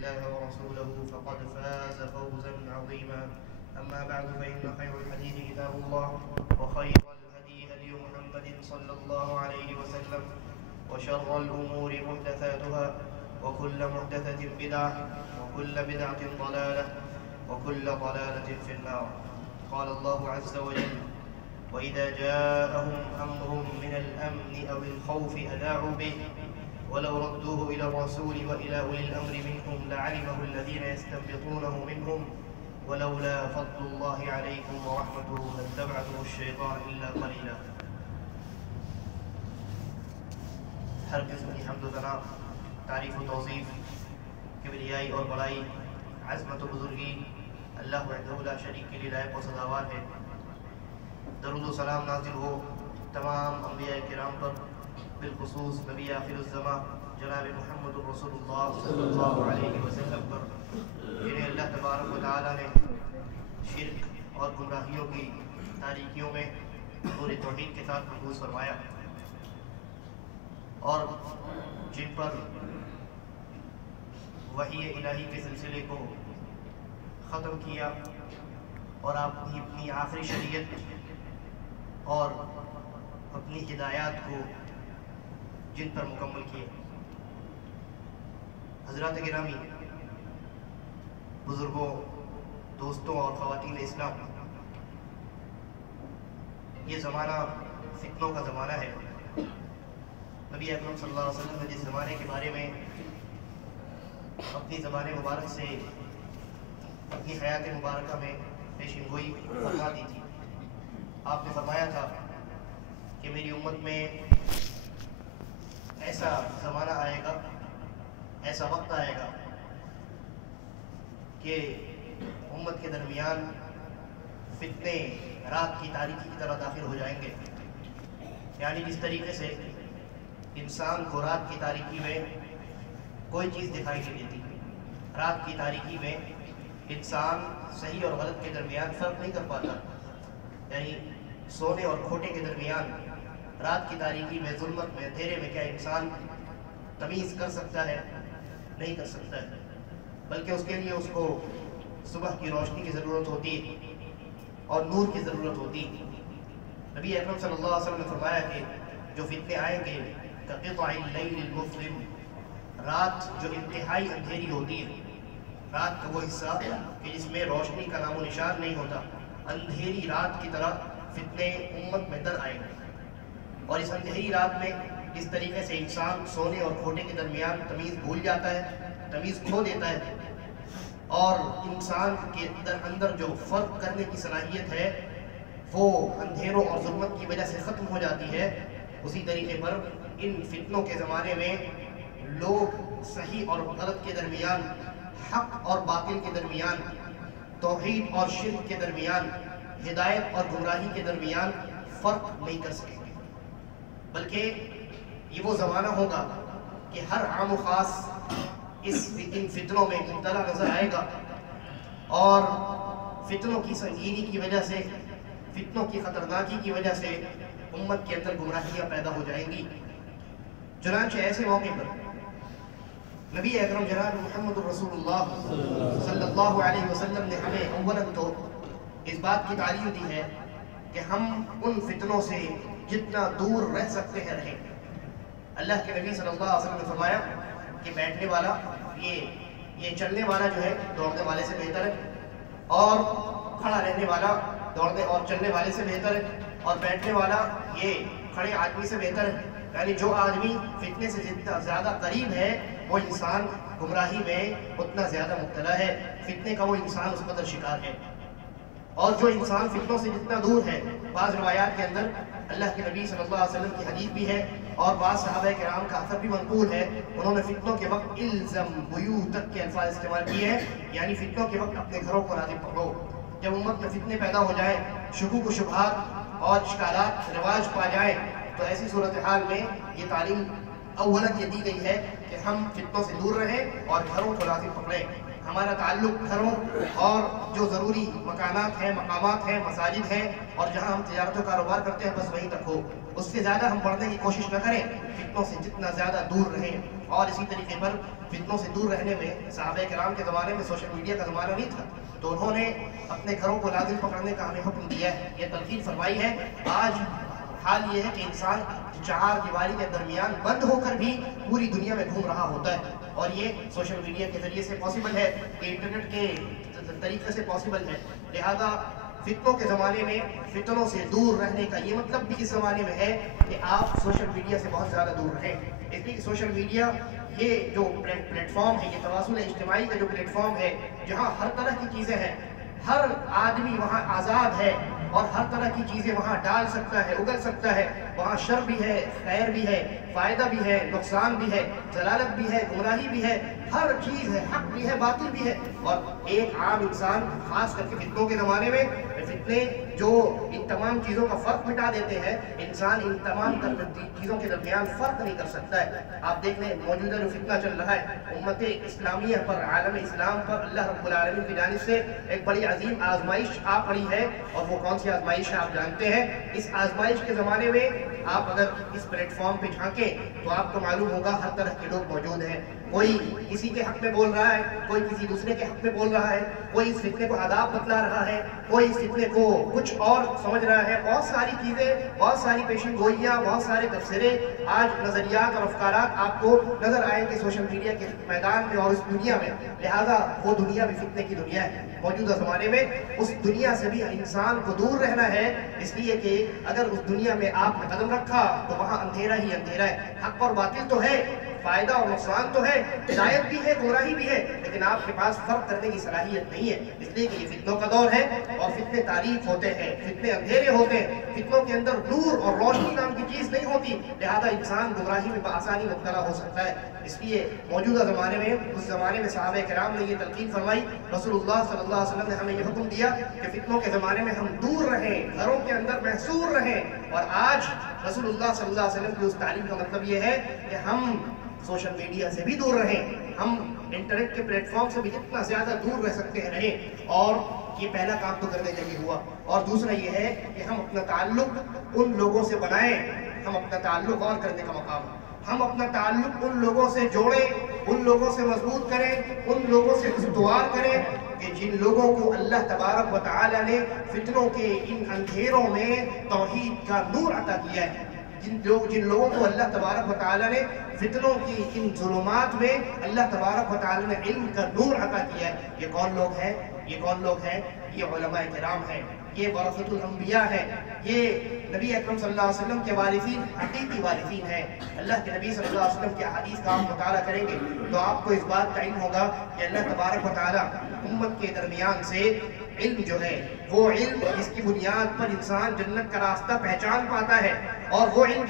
الله ورسوله فقد فاز فوزا عظيما. أما بعد فإن خير الحديث كتاب الله وخير الهدي هدي محمد صلى الله عليه وسلم وشر الأمور محدثاتها وكل محدثة بدعة وكل بدعة ضلالة وكل ضلالة في النار. قال الله عز وجل: وإذا جاءهم أمر من الأمن أو الخوف أذاعوا به ولو ردوه إلى الرسول وإلى أولي الأمر منهم لعلمه الذين يستنبطونه منهم ولولا فضل الله عليكم ورحمته لاتبعتم الشيطان إلا قليلا. ہر قسم کی حمد و ثنا، تعریف و توصیف، کبریائی اور بڑائی، عظمت و بزرگی اللہ وحدہ لا شریک کے لیے لائق و سزاوار ہے۔ درود و سلام نازل ہو تمام انبیاء کرام پر، بالخصوص نبی آخر الزمان جناب محمد رسول اللہ صلی اللہ علیہ وسلم پر، جنہیں اللہ تبارک و تعالیٰ نے شرک اور گمراہیوں کی تاریکیوں میں پورے توحید کے ساتھ محفوظ فرمایا، اور جن پر وحی الہی کے سلسلے کو ختم کیا اور آپ اپنی آخری شریعت اور اپنی ہدایات کو جن پر مکمل کیے۔ حضرات گرامی، بزرگوں، دوستوں اور خواتین اسلام، یہ زمانہ فتنوں کا زمانہ ہے۔ نبی اکرم صلی اللہ علیہ وسلم نے جس زمانے کے بارے میں اپنی زبان مبارک سے اپنی حیات مبارکہ میں پیشین گوئی فرما دی تھی، آپ نے فرمایا تھا کہ میری امت میں ایسا زمانہ آئے گا، ایسا وقت آئے گا کہ امت کے درمیان فتنے رات کی تاریکی کی طرح داخل ہو جائیں گے۔ یعنی جس طریقے سے انسان کو رات کی تاریکی میں کوئی چیز دکھائی نہیں دیتی، رات کی تاریکی میں انسان صحیح اور غلط کے درمیان فرق نہیں کر پاتا، یعنی سونے اور کھوٹے کے درمیان رات کی تاریکی میں، ظلمت میں، اندھیرے میں کیا انسان تمیز کر سکتا ہے؟ نہیں کر سکتا ہے، بلکہ اس کے لیے اس کو صبح کی روشنی کی ضرورت ہوتی ہے اور نور کی ضرورت ہوتی ہے۔ نبی اکرم صلی اللہ علیہ وسلم نے فرمایا کہ جو فتنے آئیں گے کقطع اللیل المظلم، رات جو انتہائی اندھیری ہوتی ہے، رات کا وہ حصہ کہ جس میں روشنی کا نام و نشان نہیں ہوتا، اندھیری رات کی طرح فتنے امت میں در آئیں گے۔ اور اس اندھیری رات میں جس طریقے سے انسان سونے اور کھوٹے کے درمیان تمیز بھول جاتا ہے، تمیز کھو دیتا ہے، اور انسان کے اندر جو فرق کرنے کی صلاحیت ہے وہ اندھیروں اور ظلمت کی وجہ سے ختم ہو جاتی ہے، اسی طریقے پر ان فتنوں کے زمانے میں لوگ صحیح اور غلط کے درمیان، حق اور باطل کے درمیان، توحید اور شرک کے درمیان، ہدایت اور گمراہی کے درمیان فرق نہیں کر سکیں گے، بلکہ یہ وہ زمانہ ہوگا کہ ہر عام و خاص ان فتنوں میں مبتلا نظر آئے گا، اور فتنوں کی سنگینی کی وجہ سے، فتنوں کی خطرناکی کی وجہ سے امت کے اندر گمراہیاں پیدا ہو جائیں گی۔ چنانچہ ایسے موقع پر نبی اکرم جناب محمد رسول اللہ صلی اللہ علیہ وسلم نے ہمیں اولاً تو اس بات کی تعلیم دی ہے کہ ہم ان فتنوں سے جتنا دور رہ سکتے ہیں رہیں۔ اللہ کے نبی صلی اللہ علیہ وسلم نے فرمایا کہ بیٹھنے والا، یہ چلنے والا جو ہے دوڑنے والے سے بہتر ہے، اور کھڑا رہنے والا دوڑنے اور چلنے والے سے بہتر ہے، اور بیٹھنے والا یہ کھڑے آدمی سے بہتر ہے۔ یعنی جو آدمی فتنے سے جتنا زیادہ قریب ہے وہ انسان گمراہی میں اتنا زیادہ مبتلا ہے، فتنے کا وہ انسان اس قدر شکار ہے۔ اور جو انسان فتنوں سے جتنا دور ہے، بعض روایات کے اندر اللہ کے نبی صلی اللہ علیہ وسلم کی حدیث بھی ہے اور بعض صحابہ کرام کا اثر بھی منقول ہے، انہوں نے فتنوں کے وقت الزم بیوتک کے الفاظ استعمال کیے ہیں، یعنی فتنوں کے وقت اپنے گھروں کو لازم پکڑو۔ جب امت میں فتنے پیدا ہو جائیں، شکوک و شبہات اور اشکالات رواج پا جائیں، تو ایسی صورتحال میں یہ تعلیم اولاً یہ دی گئی ہے کہ ہم فتنوں سے دور رہیں اور گھروں کو لازم پکڑیں۔ ہمارا تعلق گھروں اور جو ضروری مکانات ہیں، مقامات ہیں، مساجد ہیں، اور جہاں ہم تجارت و کاروبار کرتے ہیں بس وہیں تک ہو، اس سے زیادہ ہم بڑھنے کی کوشش نہ کریں، فتنوں سے جتنا زیادہ دور رہیں۔ اور اسی طریقے پر فتنوں سے دور رہنے میں صحابہ کرام کے زمانے میں سوشل میڈیا کا زمانہ نہیں تھا، تو انہوں نے اپنے گھروں کو لازم پکڑنے کا ہمیں حکم دیا ہے، یہ تلقین فرمائی ہے۔ آج حال یہ ہے کہ انسان چار دیواری کے درمیان بند ہو کر بھی پوری دنیا میں گھوم رہا ہوتا ہے، اور یہ سوشل میڈیا کے ذریعے سے پاسبل ہے، کہ انٹرنیٹ کے طریقے سے پاسبل ہے۔ لہذا فتنوں کے زمانے میں فتنوں سے دور رہنے کا یہ مطلب بھی اس زمانے میں ہے کہ آپ سوشل میڈیا سے بہت زیادہ دور رہیں، اس لیے کہ سوشل میڈیا یہ جو پلیٹ فارم ہے، یہ تواصل اجتماعی کا جو پلیٹ فارم ہے، جہاں ہر طرح کی چیزیں ہیں، ہر آدمی وہاں آزاد ہے اور ہر طرح کی چیزیں وہاں ڈال سکتا ہے، اگل سکتا ہے، وہاں شر بھی ہے، خیر بھی ہے، فائدہ بھی ہے، نقصان بھی ہے، ضلالت بھی ہے، گمراہی بھی ہے، ہر چیز ہے، حق بھی ہے، باطل بھی ہے۔ اور ایک عام انسان خاص کر کے فتنوں کے زمانے میں، فتنے جو ان تمام چیزوں کا فرق مٹا دیتے ہیں، انسان ان تمام چیزوں کے درمیان فرق نہیں کر سکتا ہے۔ آپ دیکھ لیں موجودہ جو فتنہ چل رہا ہے امت اسلامیہ پر، عالم اسلام پر، اللہ رب العالمین کی جانب سے ایک بڑی عظیم آزمائش آ پڑی ہے، اور وہ کون سی آزمائش ہے آپ جانتے ہیں۔ اس آزمائش کے زمانے میں آپ اگر اس پلیٹ فارم پہ جھانکیں تو آپ کو معلوم ہوگا ہر طرح کے لوگ موجود ہیں، کوئی کسی کے حق میں بول رہا ہے، کوئی کسی دوسرے کے حق میں بول رہا ہے، کوئی اس فتنے کو آداب بتلا رہا ہے، کوئی اس فتنے کو کچھ اور سمجھ رہا ہے۔ بہت ساری چیزیں، بہت ساری پیشن گوئیاں، بہت سارے تبصرے، آج نظریات اور افکارات آپ کو نظر آئیں گے سوشل میڈیا کے میدان میں اور اس دنیا میں۔ لہذا وہ دنیا بھی فتنے کی دنیا ہے۔ موجودہ زمانے میں اس دنیا سے بھی انسان کو دور رہنا ہے، اس لیے کہ اگر اس دنیا میں آپ نے قدم رکھا تو وہاں اندھیرا ہی اندھیرا ہے۔ حق اور باطل تو ہے، فائدہ اور نقصان تو ہے، ہدایت بھی ہے، گمراہی بھی ہے، لیکن آپ کے پاس فرق کرنے کی صلاحیت نہیں ہے، اس لیے کہ یہ فتنوں کا دور ہے، اور فتنے تاریک ہوتے ہیں، فتنے اندھیرے ہوتے ہیں، فتنوں کے اندر نور اور روشنی نام کی چیز نہیں ہوتی، لہذا انسان گمراہی میں بآسانی مبتلا ہو سکتا ہے۔ اس لیے موجودہ زمانے میں، اس زمانے میں صحابہ کرام نے یہ تلقین فرمائی، رسول اللہ صلی اللہ علیہ وسلم نے ہمیں یہ حکم دیا کہ فتنوں کے زمانے میں ہم دور رہیں، گھروں کے اندر محصور رہیں، اور آج رسول اللہ صلی اللہ علیہ وسلم کی اس تعلیم کا مطلب یہ ہے کہ ہم سوشل میڈیا سے بھی دور رہیں، ہم انٹرنیٹ کے پلیٹ فارم سے بھی جتنا زیادہ دور رہ سکتے ہیں رہیں، اور یہ پہلا کام تو کرنے کے لیے ہوا، اور دوسرا یہ ہے کہ ہم اپنا تعلق ان لوگوں سے بنائیں، ہم اپنا تعلق اور کرنے کا مقام، ہم اپنا تعلق ان لوگوں سے جوڑیں، ان لوگوں سے مضبوط کریں، ان لوگوں سے استوار کریں کہ جن لوگوں کو اللہ تبارک و تعالی نے فتنوں کے ان اندھیروں میں توحید کا نور عطا کیا ہے، جن لوگوں کو اللہ تبارک و تعالی نے فتنوں کی ان ظلمات میں اللہ تبارک و تعالی نے علم کا نور عطا کیا ہے۔ یہ کون لوگ ہیں؟ یہ کون لوگ ہیں؟ یہ علماء کرام ہیں، یہ ورثۃ الانبیاء ہیں، یہ نبی اکرم صلی اللہ علیہ وسلم کے وارثین، حقیقی وارثین ہیں۔ اللہ کے نبی صلی اللہ علیہ وسلم کے حدیث کا آپ مطالعہ کریں گے تو آپ کو اس بات کا علم ہوگا کہ اللہ تبارک و تعالی امت کے درمیان سے علم جو ہے، وہ علم جس کی بنیاد پر انسان جنت کا راستہ پہچان پاتا ہے، اور وہ علم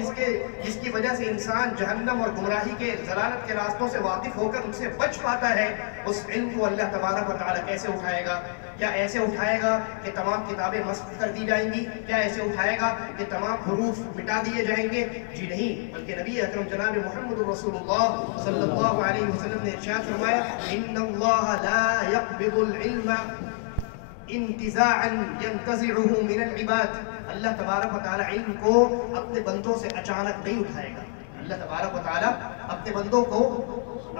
جس کی وجہ سے انسان جہنم اور گمراہی کے ضلالت کے راستوں سے واقف ہو کر ان سے بچ پاتا ہے، اس علم کو اللہ تبارک و تعالی کیسے اٹھائے گا؟ کیا ایسے اٹھائے گا کہ تمام کتابیں مسخ کر دی جائیں گی؟ کیا ایسے اٹھائے گا کہ تمام حروف مٹا دیے جائیں گے؟ جی نہیں، بلکہ نبی اکرم جناب محمد رسول اللہ صلی اللہ علیہ وسلم نے ارشاد فرمایا، ان اللہ لا يقبض العلم انتزاعا ينتزعه من العباد، اللہ تبارک و تعالی علم کو اپنے بندوں سے اچانک نہیں اٹھائے گا۔ اللہ تبارک و تعالی اپنے بندوں کو،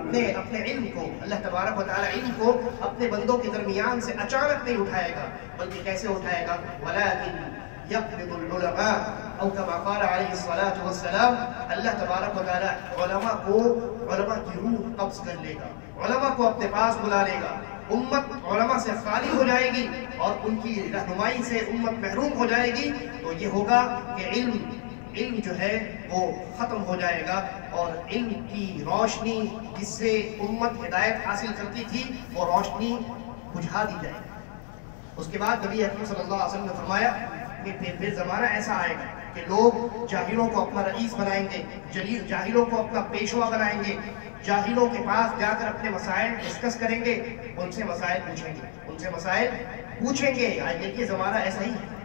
اپنے علم کو، اللہ تبارک و تعالی علم کو اپنے بندوں کے درمیان سے اچانک نہیں اٹھائے گا، بلکہ کیسے اٹھائے گا؟ وَلَٰكِنْ يَقْبِضُ الْعُلَمَاءَ، او کما قال علیہ الصلاۃ والسلام، اللہ تبارک و تعالی علماء کی روح قبض کر لے گا، علماء کو اپنے پاس بلا لے گا، امت علماء سے خالی ہو جائے گی اور ان کی رہنمائی سے امت محروم ہو جائے گی، تو یہ ہوگا کہ علم جو ہے وہ ختم ہو جائے گا، اور علم کی روشنی جس سے امت ہدایت حاصل کرتی تھی وہ روشنی بجھا دی جائے گی۔ اس کے بعد نبی اکرم صلی اللہ علیہ وسلم نے فرمایا کہ پھر زمانہ ایسا آئے گا کہ لوگ جاہلوں کو اپنا رئیس بنائیں گے، جاہلوں کو اپنا پیشوا بنائیں گے، جاہلوں کے پاس جا کر اپنے مسائل ڈسکس کریں گے، ان سے مسائل پوچھیں گے۔ یہ زمانہ ایسا ہی ہے،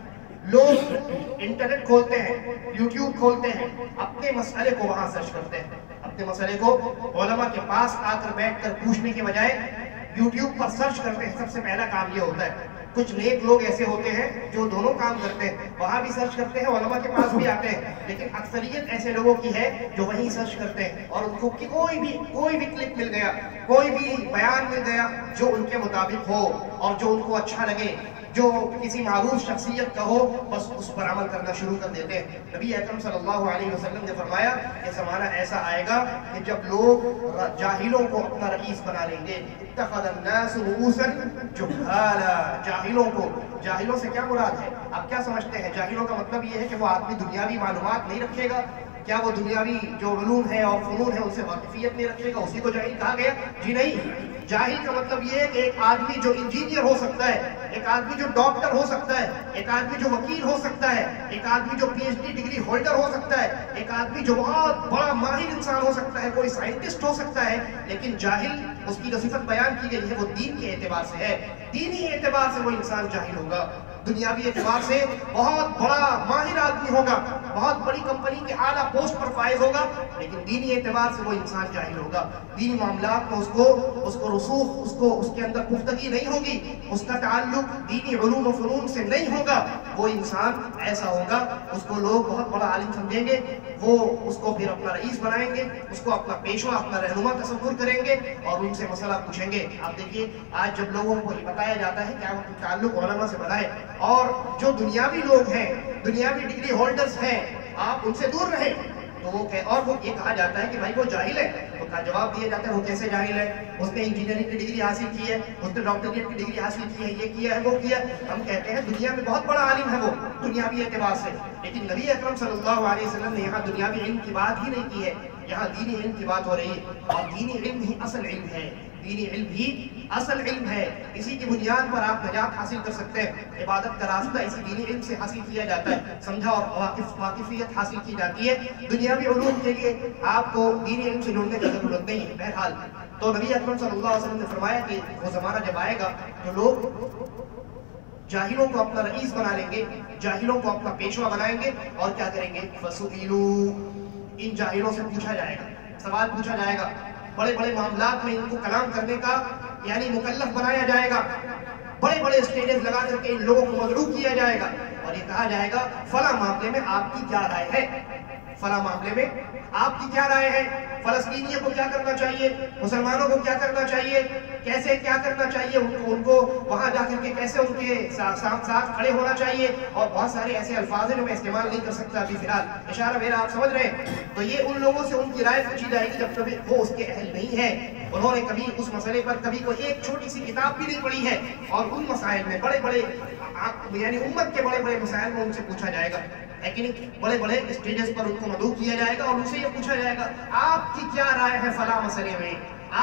لوگ انٹرنیٹ کھولتے ہیں، یوٹیوب کھولتے ہیں، اپنے مسئلے کو وہاں سرچ کرتے ہیں، اپنے مسئلے کو علماء کے پاس آ کر بیٹھ کر پوچھنے کے بجائے یوٹیوب پر سرچ کرتے ہیں۔ سب سے پہلا کام یہ ہوتا ہے کچھ نیک لوگ ایسے ہوتے ہیں جو دونوں کام کرتے ہیں، وہاں بھی سرچ کرتے ہیں، علماء کے پاس بھی آتے ہیں، لیکن اکثریت ایسے لوگوں کی ہے جو وہیں سرچ کرتے ہیں اور ان کو کوئی بھی کلپ مل گیا، کوئی بھی بیان مل گیا جو ان کے مطابق ہو اور جو ان کو اچھا لگے، جو کسی معروف شخصیت کا ہو، بس اس پر عمل کرنا شروع کر دیتے ہیں۔ نبی اکرم صلی اللہ علیہ وسلم نے فرمایا کہ زمانہ ایسا آئے گا کہ جب لوگ جاہلوں کو اپنا رئیس بنا لیں گے۔ اتخذ الناس رؤوسا جہالا، جاہلوں سے کیا مراد ہے؟ آپ کیا سمجھتے ہیں؟ جاہلوں کا مطلب یہ ہے کہ وہ آدمی دنیاوی معلومات نہیں رکھے گا؟ کیا وہ دنیاوی جو علوم ہے اور فنون ہے ان سے واقفیت نہیں رکھے گا، اسی کو جاہل کہا گیا؟ جی نہیں، جاہل کا مطلب یہ ہے کہ ایک آدمی جو انجینئر ہو سکتا ہے، ایک آدمی جو ڈاکٹر ہو سکتا ہے، ایک آدمی جو وکیل ہو سکتا ہے، ایک آدمی جو P H D degree holder ہو سکتا ہے، ایک آدمی جو بہت بڑا ماہر انسان ہو سکتا ہے، کوئی سائنٹسٹ ہو سکتا ہے، لیکن جاہل اس کی جو صفت بیان کی گئی ہے وہ دین کے اعتبار سے ہے۔ دینی اعتبار سے وہ انسان جاہل ہوگا، دنیاوی اعتبار سے بہت بڑا ماہر آدمی ہوگا، بہت بڑی کمپنی کے اعلیٰ پوسٹ پر فائز ہوگا، لیکن دینی اعتبار سے وہ انسان جاہل ہوگا۔ دینی معاملات میں اس کو رسوخ، اس کے اندر پختگی نہیں ہوگی، اس کا تعلق دینی علوم و فنون سے نہیں ہوگا، وہ انسان ایسا ہوگا اس کو لوگ بہت بڑا عالم سمجھیں گے، وہ اس کو پھر اپنا رئیس بنائیں گے، اس کو اپنا پیشوا، اپنا رہنما تصور کریں گے اور ان سے مسئلہ پوچھیں گے۔ آپ دیکھیے آج جب لوگوں کو یہ بتایا جاتا ہے کہ آپ اپنا تعلق علماء سے بنائیں، اور جو دنیاوی لوگ ہیں، دنیاوی ڈگری ہولڈرز ہیں، آپ ان سے دور رہیں، تو وہ یہ کہا جاتا ہے کہ بھائی وہ جاہل ہے، تو کا جواب دیا جاتا ہے وہ کیسے جاہل ہے؟ اس نے انجینئرنگ کی ڈگری حاصل کی ہے، اس نے ڈاکٹریٹ کی ڈگری حاصل کی ہے، یہ کیا ہے، وہ کیا ہے۔ ہم کہتے ہیں دنیا میں بہت بڑا عالم ہے وہ دنیاوی اعتبار سے، لیکن نبی اکرم صلی اللہ علیہ وسلم نے یہاں دنیاوی علم کی بات ہی نہیں کی ہے، یہاں دینی علم کی بات ہو رہی ہے، اور دینی علم ہی اصل علم ہے، دینی علم ہی اصل علم ہے، اسی کی بنیاد پر آپ نجات حاصل کر سکتے ہیں۔ عبادت کا راستہ اسی دینی علم سے حاصل کیا جاتا ہے، سمجھا اور واقفیت حاصل کی جاتی ہے۔ دنیاوی علوم کے لیے آپ کو دینی علم سے جڑنے کی ضرورت نہیں ہے۔ بہرحال تو نبی اکرم صلی اللہ علیہ وسلم نے فرمایا کہ وہ زمانہ جب آئے گا تو لوگ جاہلوں کو اپنا رئیس بنا لیں گے، جاہلوں کو اپنا پیشوا بنائیں گے، اور کیا کریں گے؟ فَسُئِلُوا، ان جاہلوں سے پوچھا جائے گا، سوال پوچھا جائے گا، بڑے بڑے معاملات میں ان کو کلام کرنے کا یعنی مکلف بنایا جائے گا، بڑے بڑے اسٹیجز لگا کر کے ان لوگوں کو مدعو کیا جائے گا، اور یہ کہا جائے گا فلاں معاملے میں آپ کی کیا رائے ہے، فلاں معاملے میں آپ کی کیا رائے ہے، فلسطینیوں کو کیا کرنا چاہیے، مسلمانوں کو کیا کرنا چاہیے، کیسے کیا کرنا چاہیے، ان کو وہاں جا کر کے کیسے ان کے ساتھ کھڑے ہونا چاہیے، اور بہت سارے ایسے الفاظ ہیں جو میں استعمال نہیں کر سکتا ابھی فی الحال، اشارہ میرا آپ سمجھ رہے ہیں۔ تو یہ ان لوگوں سے ان کی رائے پوچھی جائے گی جب کبھی وہ اس کے اہل نہیں ہے، انہوں نے کبھی اس مسئلے پر کبھی کوئی ایک چھوٹی سی کتاب بھی نہیں پڑھی ہے، اور ان مسائل میں بڑے بڑے یعنی امت کے بڑے بڑے مسائل میں ان سے پوچھا جائے گا، لیکن بڑے بڑے اسٹیجز پر ان کو مدعو کیا جائے گا اور ان سے یہ پوچھا جائے گا آپ کی کیا رائے ہے فلاں مسئلے میں،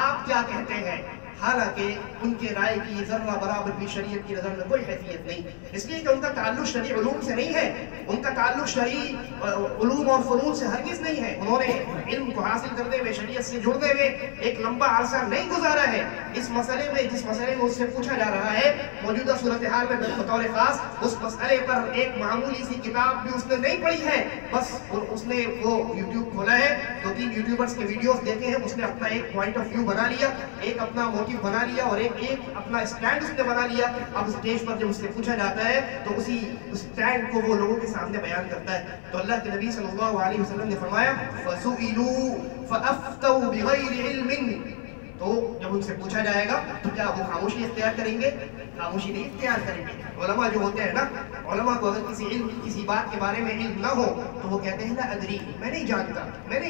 آپ کیا کہتے ہیں، حالانکہ ان کے رائے کی ذرہ برابر بھی شریعت کی نظر میں کوئی حیثیت نہیں، اس لیے کہ ان کا تعلق شرعی علوم سے نہیں ہے، ان کا تعلق شرعی علوم اور فنون سے ہرگز نہیں ہے، انہوں نے علم کو حاصل کرنے میں شریعت سے جڑنے میں ایک لمبا عرصہ نہیں گزارا ہے۔ اس مسئلے میں جس مسئلے میں اس سے پوچھا جا رہا ہے موجودہ صورتحال میں بطور خاص اس مسئلے پر ایک معمولی سی کتاب بھی اس نے نہیں پڑھی ہے، بس اس نے وہ یوٹیوب کھولا ہے، 2-3 یوٹیوبرز کے ویڈیوز دیکھے ہیں، اس نے اپنا ایک پوائنٹ آف ویو بنا لیا، ایک اپنا موٹیو بنا لیا اور ایک اپنا اسٹینڈ اس نے بنا لیا، اب اسٹیج پر جب اس سے پوچھا جاتا ہے تو اسی اسٹینڈ کو وہ لوگوں کے سامنے بیان کرتا ہے۔ تو اللہ کے نبی صلی اللہ علیہ وسلم نے فرمایا فَسُئِلُوا فَأَفْتَوْا بِغَيْرِ عِلْمٍ، تو جب ان سے پوچھا جائے گا تو کیا وہ خاموشی اختیار کریں گے؟ خاموشی نہیں اختیار کریں گے۔ علماء جو ہوتے ہیں نا، علماء کو اگر کسی علم کسی بات کے بارے میں علم نہ ہو تو وہ کہتے ہیں لا ادری، میں نہیں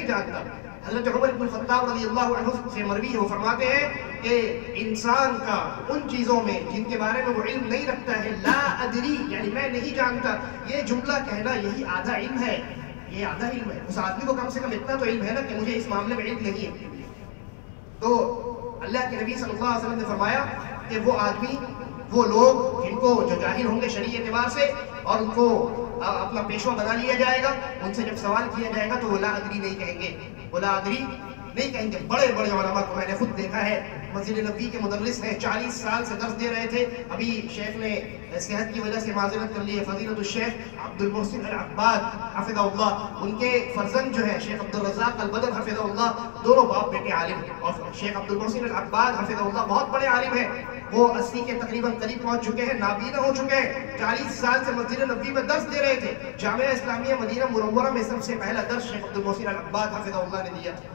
جانتا۔ حضرت عمر بن الخطاب رضی اللہ عنہ سے مروی ہے، وہ فرماتے ہیں کہ انسان کا ان چیزوں میں جن کے بارے میں وہ علم نہیں رکھتا ہے، لا ادری یعنی میں نہیں جانتا، یہ جملہ کہنا یہی آدھا علم ہے، یہ آدھا علم ہے۔ اس آدمی کو کم سے کم اتنا تو علم ہے نا کہ مجھے اس معاملے میں علم نہیں ہے۔ تو اللہ کے نبی صلی اللہ علیہ وسلم نے فرمایا کہ وہ آدمی، وہ لوگ جن کو جو جاہل ہوں گے شرعی اعتبار سے اور ان کو اپنا پیشوا بنا لیا جائے گا، ان سے جب سوال کیا جائے گا تو وہ لا ادری نہیں کہیں گے، وہ لا ادری نہیں کہیں گے۔ بڑے بڑے علماء کو میں نے خود دیکھا ہے، مسجد نبوی کے مدرس ہیں، 40 سال سے درس دے رہے تھے، ابھی شیخ نے صحت کی وجہ سے معذرت کر لی ہے، فضیلت الشیخ عبد المحسن العباد حفظہ اللہ، ان کے فرزند جو ہے شیخ عبد الرزاق البدر حفظہ اللہ، دونوں باپ بیٹے عالم ہیں، اور شیخ عبد المحسن العباد حفظہ اللہ بہت بڑے عالم ہیں، وہ 80 کے تقریباً قریب پہنچ چکے ہیں، نابینا ہو چکے ہیں، 40 سال سے مسجد نبوی میں درس دے رہے تھے۔ جامعہ اسلامیہ مدینہ منورہ میں سب سے پہلا درس شیخ عبد المحسن العباد حفظہ اللہ نے دیا تھا۔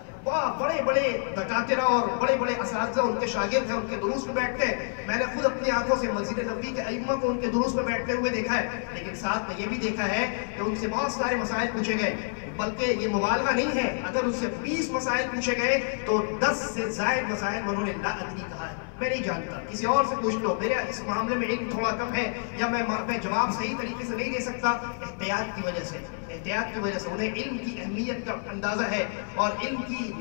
بڑے بڑے دکاترہ اور بڑے بڑے اساتذہ ان کے شاگرد ہیں، ان کے دروس میں بیٹھتے ہیں۔ میں نے خود اپنی آنکھوں سے مسجد نبوی کے ائمہ کو ان کے دروس میں بیٹھتے ہوئے دیکھا ہے، لیکن ساتھ میں یہ بھی دیکھا ہے کہ ان سے بہت سارے مسائل پوچھے گئے، بلکہ یہ مبالغہ نہیں ہے، اگر ان سے 20 مسائل پوچھے گئے تو 10 سے زائد مسائل انہوں نے لا ادری کہا ہے، میں نہیں جانتا، کسی اور سے پوچھ لو، میرا اس معاملے میں علم تھوڑا کم ہے، یا میں جواب صحیح طریقے سے نہیں دے سکتا، احتیاط کی وجہ سے انہیں علم کی اہمیت کا اندازہ ہے، اور علم کی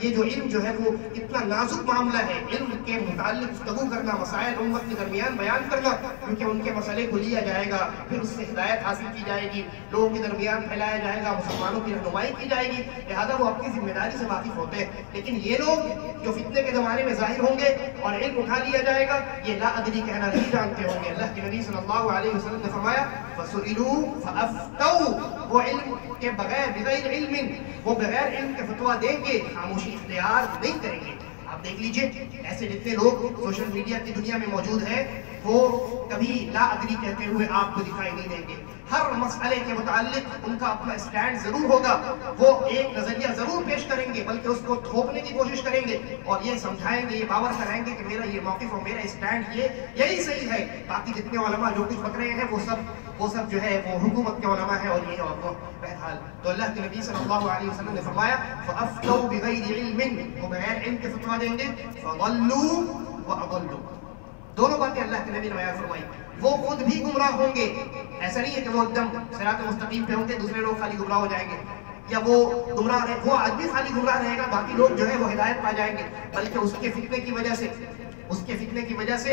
یہ جو علم جو ہے وہ اتنا نازک معاملہ ہے، علم کے متعلق گفتگو کرنا، مسائل امت کے درمیان بیان کرنا، کیونکہ ان کے مسئلے کو لیا جائے گا، پھر اس سے ہدایت حاصل کی جائے گی، لوگوں کے درمیان پھیلایا جائے گا، مسلمانوں کی رہنمائی کی جائے گی، لہذا وہ اپنی ذمہ داری سے واقف ہوتے ہیں۔ لیکن یہ لوگ جو فتنے کے زمانے میں ظاہر ہوں گے اور علم اٹھا لیا جائے گا، یہ لا ادری کہنا نہیں جانتے ہوں گے۔ اللہ کے نبی صلی اللہ علیہ وسلم نے فرمایا فَسُئِلُوا فَأَفْتَوْا، وہ علم کے بغیر علم وہ بغیر علم کے فتویٰ دیں گے، خاموشی اختیار نہیں کریں گے۔ آپ دیکھ لیجئے ایسے جتنے لوگ سوشل میڈیا کی دنیا میں موجود ہیں، وہ کبھی لا ادری کہتے ہوئے آپ کو دکھائی نہیں دیں گے۔ ہر مسئلے کے متعلق ان کا اپنا اسٹینڈ ضرور ہوگا، وہ ایک نظریہ ضرور پیش کریں گے، بلکہ اس کو تھوپنے کی کوشش کریں گے اور یہ سمجھائیں گے، یہ باور کرائیں گے کہ میرا یہ موقف اور میرا اسٹینڈ یہی صحیح ہے، باقی جتنے علماء جو کچھ بک رہے ہیں وہ سب جو ہے وہ حکومت کے علماء ہیں اور یہ اور وہ بہرحال۔ تو اللہ کے نبی صلی اللہ علیہ وسلم نے فرمایا فَأَفْتَوْا بِغَيْرِ عِلْمٍ، وہ بغیر علم کے فتویٰ دیں گے، فَضَلُّوا وَأَضَلُّوا، دونوں باتیں اللہ کے نبی نے بیان فرمائی۔ وہ خود بھی گمراہ ہوں گے، ایسا نہیں ہے کہ وہ ایک دم صراط مستقیم پہ ہوں گے، دوسرے لوگ خالی گمراہ ہو جائیں گے، یا وہ آدمی خالی گمراہ رہے گا، باقی لوگ جو ہے وہ ہدایت پا جائیں گے، بلکہ اس کے فتنے کی وجہ سے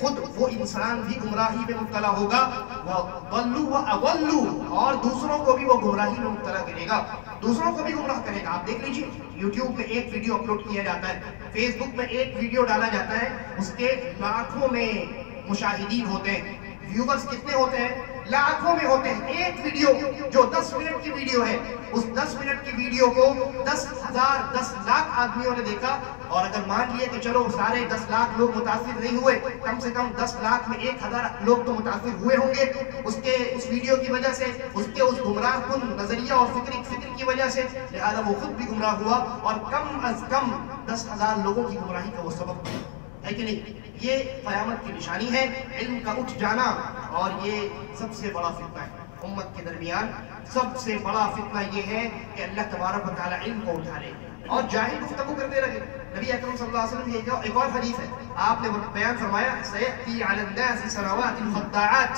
خود وہ انسان بھی گمراہی میں مبتلا ہوگا، وَضَلُّوا وَأَضَلُّوا، اور دوسروں کو بھی وہ گمراہی میں مبتلا کرے گا، دوسروں کو بھی گمراہ کرے گا۔ آپ دیکھ لیجیے یوٹیوب میں ایک ویڈیو اپلوڈ کیا جاتا ہے، فیس بک میں ایک ویڈیو ڈالا جاتا ہے، اس کے لاکھوں میں مشاہدین ہوتے ہیں، ویورز کتنے ہوتے ہیں؟ لاکھوں میں ہوتے ہیں۔ ایک ویڈیو جو 10 منٹ کی ویڈیو ہے، اس 10 منٹ کی ویڈیو کو 10 لاکھ آدمیوں نے دیکھا، اور اگر مان لیے کہ چلو سارے 10 لاکھ لوگ متاثر نہیں ہوئے، کم سے کم 10 لاکھ میں 1000 لوگ تو متاثر ہوئے ہوں گے اس ویڈیو کی وجہ سے، اس گمراہ کن نظریہ اور فکر کی وجہ سے، لہذا وہ خود بھی گمراہ ہوا اور کم از کم 10,000 لوگوں کی گمراہی کا وہ سبب ہے کہ نہیں؟ یہ قیامت کی نشانی ہے، علم کا اٹھ جانا، اور یہ سب سے بڑا فتنہ ہے امت کے درمیان۔ سب سے بڑا فتنہ یہ ہے کہ اللہ تبارک و تعالیٰ علم کو اٹھا لے اور جاہل گفتگو کرنے لگے۔ نبی اکرم صلی اللہ علیہ وسلم کی ایک اور حدیث ہے، آپ نے بیان فرمایا سَيَأْتِي عَلَى النَّاسِ سَنَوَاتِ الْخَدَّاعَاتِ،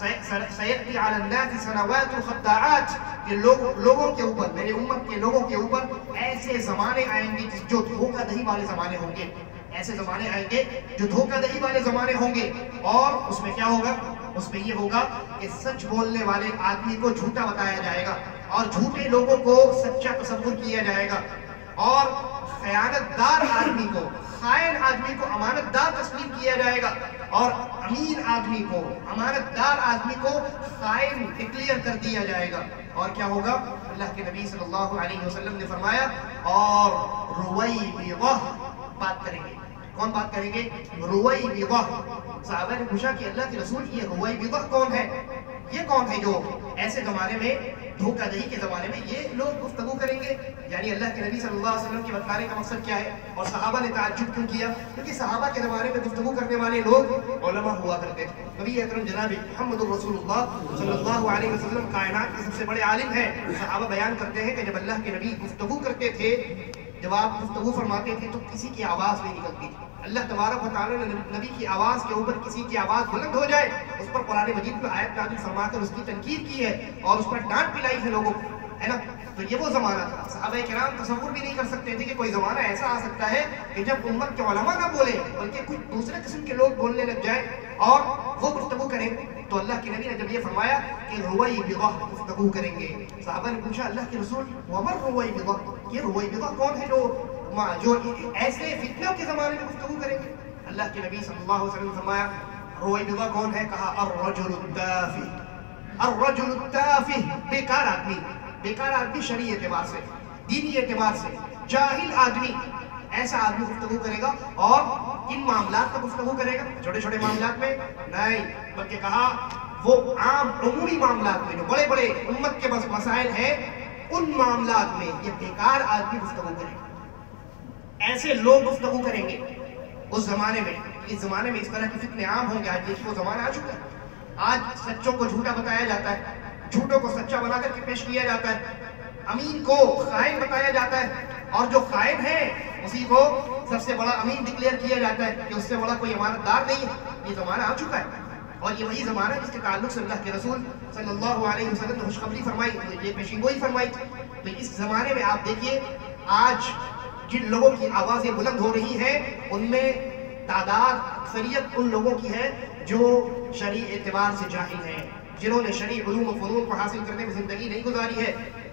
سَيَأْتِي عَلَى النَّاسِ سَنَوَاتُ الْخَدَّاعَاتِ، کہ لوگوں کے اوپر، میرے امت کے لوگوں کے اوپر ایسے زمانے آئیں گے جو دھوکہ دہی والے زمانے ہوں گے، ایسے زمانے آئیں گے جو دھوکہ دہی والے زمانے ہوں گے، اور اس میں کیا ہوگا؟ اس میں یہ ہوگا کہ سچ بولنے والے آدمی کو جھوٹا بتایا جائے گا، اور جھوٹے لوگوں کو سچا تصور کیا جائے گا، اور خیانت دار آدمی کو، خائن آدمی کو امانت دار تسلیم کیا جائے گا، اور امین آدمی کو، امانت دار آدمی کو خائن ڈکلیئر کر دیا جائے گا۔ اور کیا ہوگا؟ اللہ کے نبی صلی اللہ علیہ وسلم نے فرمایا اور رویبضہ بات کریں گے۔ کون بات کریں گے؟ رویبضہ۔ صحابہ نے پوچھا کہ اللہ کے رسول یہ رویبضہ کون ہے؟ یہ کون ہے جو ایسے زمانے میں، دھوکہ دہی کے زمانے میں یہ لوگ گفتگو کریں گے؟ یعنی اللہ کے نبی صلی اللہ علیہ وسلم کے بتانے کا مقصد کیا ہے؟ اور صحابہ نے تعجب کیوں کیا؟ کیونکہ صحابہ کے زمانے میں گفتگو کرنے والے لوگ علماء ہوا کرتے تھے۔ نبی اکرم جناب محمد الرسول اللہ صلی اللہ علیہ وسلم کائنات کے سب سے بڑے عالم ہیں۔ صحابہ بیان کرتے ہیں کہ جب اللہ کے نبی گفتگو کرتے تھے، جب آپ گفتگو فرماتے تھے تو کسی کی آواز نہیں نکلتی تھی۔ اللہ تبارک و تعالیٰ نے نبی کی آواز کے اوپر کسی کی آواز بلند ہو جائے، اس پر قرآن مجید میں آیت نازل فرما کر اس کی تنقید کی ہے اور اس پر ڈانٹ پلائی ہے لوگوں کو، ہے نا؟ تو یہ وہ زمانہ تھا۔ صحابہ کرام تصور بھی نہیں کر سکتے تھے کہ کوئی زمانہ ایسا آ سکتا ہے کہ جب امت کے علماء نہ بولے بلکہ کچھ دوسرے قسم کے لوگ بولنے لگ جائیں اور وہ گفتگو کریں۔ تو اللہ کے نبی نے جب یہ فرمایا کہ رویبضہ گفتگو کریں گے، صحابہ نے پوچھا اللہ کے رسول ومن رویبضہ، یہ رویبضہ کون ہے جو ایسے فتنوں کے زمانے میں گفتگو کریں گے؟ اللہ کے نبی صلی اللہ علیہ وسلم نے فرمایا رویبضہ کون ہے؟ کہا الرجل التافہ، الرجل التافہ، بیکار آدمی، بیکار آدمی شرعی اعتبار سے، دینی اعتبار سے، جاہل آدمی، ایسا آدمی گفتگو کرے گا. اور کن معاملات پر گفتگو کرے گا؟ چھوٹے چھوٹے معاملات میں نہیں، بلکہ کہا وہ عام عمومی معاملات میں جو بڑے بڑے امت کے بس مسائل ہیں ان معاملات میں یہ بیکار آدمی گفتگو کرے گا. ایسے لوگ گفتگو کریں گے اس زمانے میں. اس زمانے میں اس طرح کی فتنے عام ہوں گے. آج دیکھیے وہ زمانہ آ چکا ہے. آج سچوں کو جھوٹا بتایا جاتا ہے، جھوٹوں کو سچا بنا کر کے پیش کیا جاتا ہے، امین کو خائن بتایا جاتا ہے، اور جو خائن ہے اسی کو سب سے بڑا امین ڈکلیئر کیا جاتا ہے کہ اس سے بڑا کوئی امانت دار نہیں ہے. یہ زمانہ آ چکا ہے. اور یہ وہی زمانہ ہے جس کے تعلق سے اللہ کے رسول صلی اللہ علیہ وسلم نے خوشخبری فرمائی، یہ پیشین گوئی فرمائی. تو اس زمانے میں آپ دیکھیے آج جن لوگوں کی آوازیں بلند ہو رہی ہیں ان میں تعداد اکثریت ان لوگوں کی ہے جو شرعی اعتبار سے جاہل ہیں، جنہوں نے شرعی علوم و فنون کو حاصل کرنے میں زندگی نہیں گزاری ہے